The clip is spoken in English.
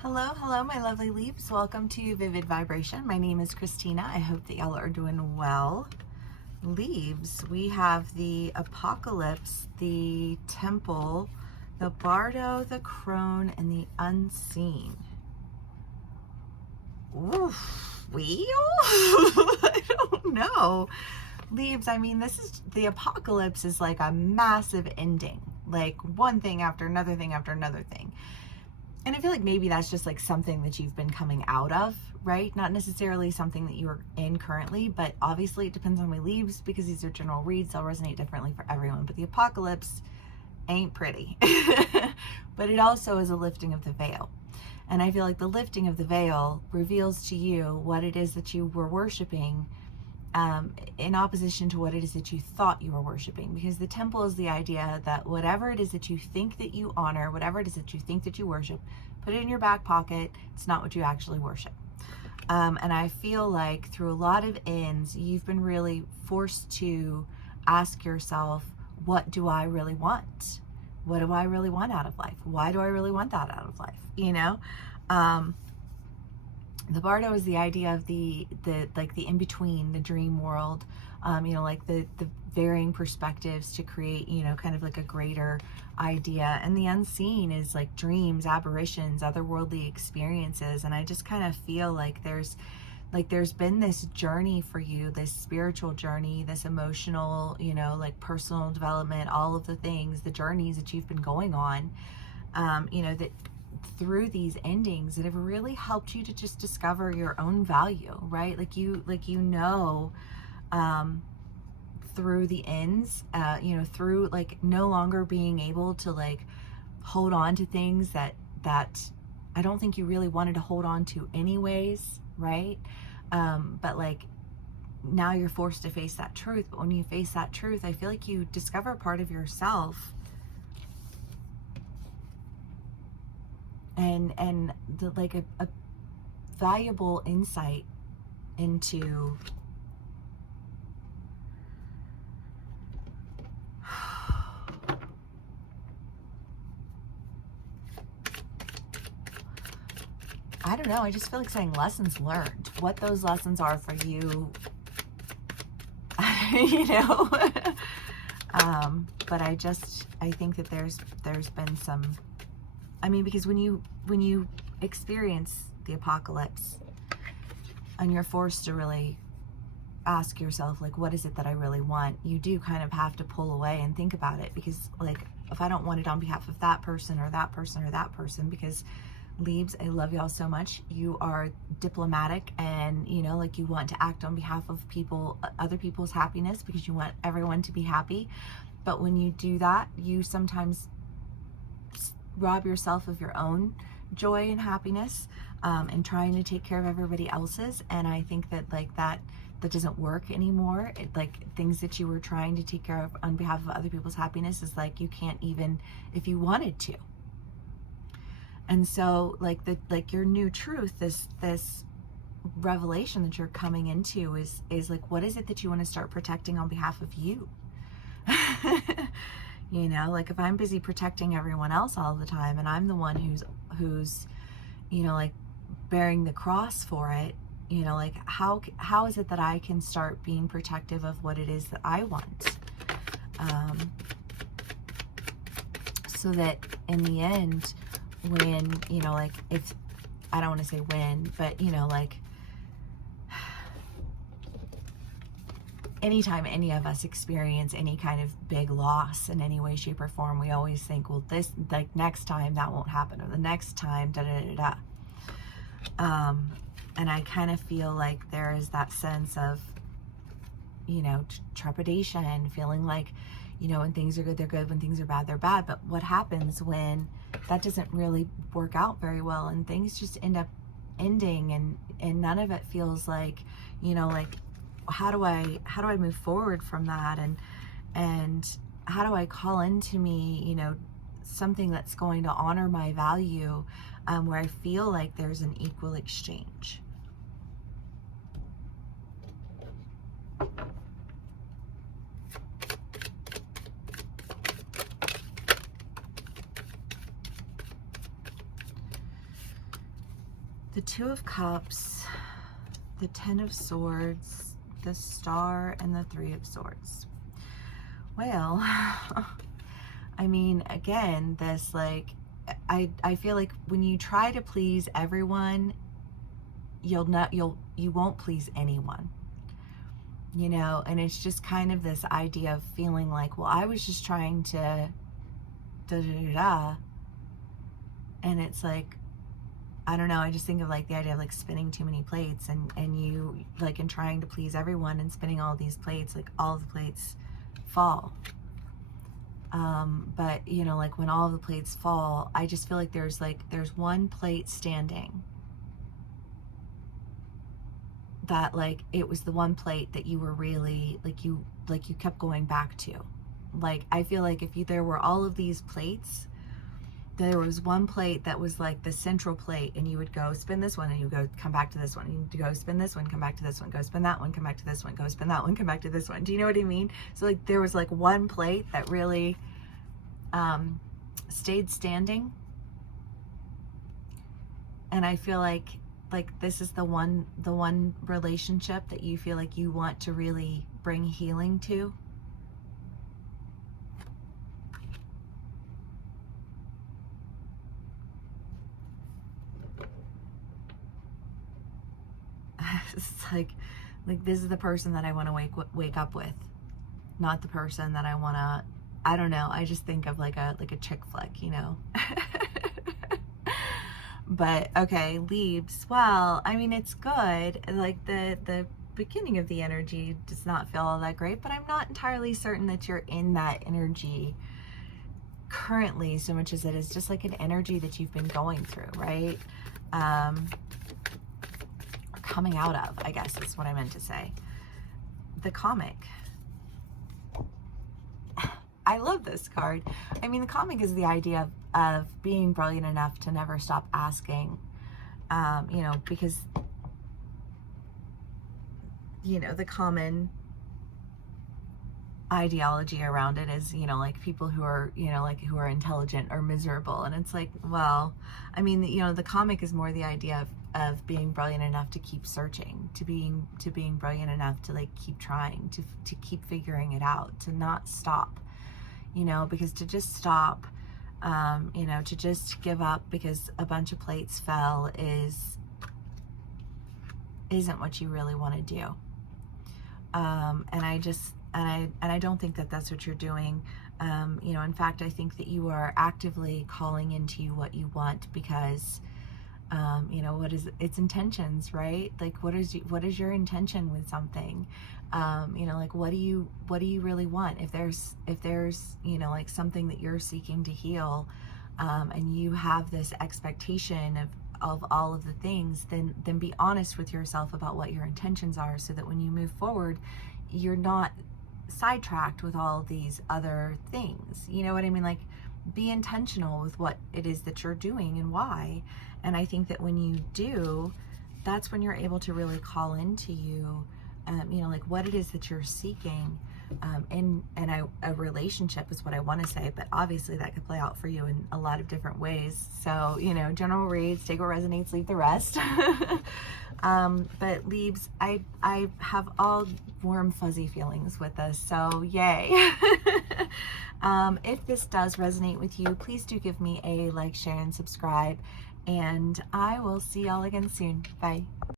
Hello, hello, my lovely leaves. Welcome to Vivid Vibration. My name is Christina. I hope that y'all are doing well. Leaves, we have the Apocalypse, the Temple, the Bardo, the Crone, and the Unseen. Oof, I don't know. Leaves, I mean, this is, the Apocalypse is like a massive ending. Like one thing after another thing after another thing. And I feel like maybe that's just like something that you've been coming out of, right? Not necessarily something that you're in currently, but obviously it depends on my leaves because these are general reads. They'll resonate differently for everyone. But the Apocalypse ain't pretty. But it also is a lifting of the veil. And I feel like the lifting of the veil reveals to you what it is that you were worshiping in opposition to what it is that you thought you were worshiping. Because the temple is the idea that whatever it is that you think that you honor, whatever it is that you think that you worship, put it in your back pocket. It's not what you actually worship. And I feel like through a lot of ends, you've been really forced to ask yourself, what do I really want? What do I really want out of life? Why do I really want that out of life? You know? The Bardo is the idea of the in-between, the dream world, like the varying perspectives to create, kind of like a greater idea. And the unseen is like dreams, apparitions, otherworldly experiences. And I just kind of feel like there's been this journey for you, this spiritual journey, this emotional, like personal development, all of the things, the journeys that you've been going on, that through these endings that have really helped you to just discover your own value, right? Through the ends, through like no longer being able to like hold on to things that I don't think you really wanted to hold on to anyways, right? But like now you're forced to face that truth. But when you face that truth, I feel like you discover a part of yourself and like a valuable insight into I don't know, I just feel like saying lessons learned. What those lessons are for you, but I think that there's been some, because when you experience the apocalypse and you're forced to really ask yourself, like, what is it that I really want? You do kind of have to pull away and think about it, because like, if I don't want it on behalf of that person or that person or that person, because leaves, I love y'all so much. You are diplomatic and, like you want to act on behalf of people, other people's happiness, because you want everyone to be happy. But when you do that, you sometimes rob yourself of your own joy and happiness, and trying to take care of everybody else's. And I think that like that doesn't work anymore. Like things that you were trying to take care of on behalf of other people's happiness is like you can't even if you wanted to. And so like your new truth, this revelation that you're coming into is like, what is it that you want to start protecting on behalf of you? Like if I'm busy protecting everyone else all the time and I'm the one who's like bearing the cross for it, like how is it that I can start being protective of what it is that I want? So that in the end, when, like if, I don't want to say when, but like anytime any of us experience any kind of big loss in any way, shape, or form, we always think, well, this, like next time that won't happen, or the next time, and I kind of feel like there is that sense of, trepidation, feeling like, when things are good, they're good. When things are bad, they're bad. But what happens when that doesn't really work out very well and things just end up ending and none of it feels like, like, how do I move forward from that? And how do I call into me, something that's going to honor my value, where I feel like there's an equal exchange. the Two of Cups, the Ten of Swords, the Star, and the Three of Swords. Well, I mean, again, this, like, I feel like when you try to please everyone, you won't please anyone, you know. And it's just kind of this idea of feeling like, well, I was just trying to da da da da, and it's like, I don't know, I just think of like the idea of like spinning too many plates, and you, like, in trying to please everyone and spinning all these plates, like all the plates fall. But you know, like when all the plates fall, I just feel like there's one plate standing that, like, it was the one plate that you were really, like you kept going back to. Like, I feel like if there were all of these plates, there was one plate that was like the central plate, and you would go spin this one, and you go come back to this one, and you go spin this one, come back to this one, go spin that one, come back to this one, go spin that one, come back to this one. Do you know what I mean? So like there was like one plate that really stayed standing, and I feel like this is the one relationship that you feel like you want to really bring healing to. It's like this is the person that I want to wake up with, not the person that I want to, I don't know, I just think of like a chick flick, you know. But okay, Libs, well, I mean, it's good. Like the beginning of the energy does not feel all that great, but I'm not entirely certain that you're in that energy currently so much as it is just like an energy that you've been going through, right? Coming out of, I guess is what I meant to say. The comic. I love this card. I mean, the comic is the idea of being brilliant enough to never stop asking, you know, because, you know, the common ideology around it is, you know, like people who are, you know, like who are intelligent or miserable. And it's like, well, I mean, you know, the comic is more the idea of being brilliant enough to keep searching, to being brilliant enough to like keep trying, to keep figuring it out, to not stop, you know, because to just stop, you know, to just give up because a bunch of plates fell isn't what you really want to do. And I don't think that that's what you're doing. You know, in fact, I think that you are actively calling into what you want, because you know, it's intentions, right? Like what is your intention with something? You know, like what do you really want? If there's you know, like something that you're seeking to heal, and you have this expectation of all of the things, then be honest with yourself about what your intentions are, so that when you move forward, you're not sidetracked with all these other things. You know what I mean? Like, be intentional with what it is that you're doing and why. And I think that when you do, that's when you're able to really call into you, you know, like what it is that you're seeking in a relationship is what I want to say, but obviously that could play out for you in a lot of different ways. So, you know, general reads, take what resonates, leave the rest. But Libs, I have all warm fuzzy feelings with this, so yay. If this does resonate with you, please do give me a like, share, and subscribe, and I will see y'all again soon. Bye.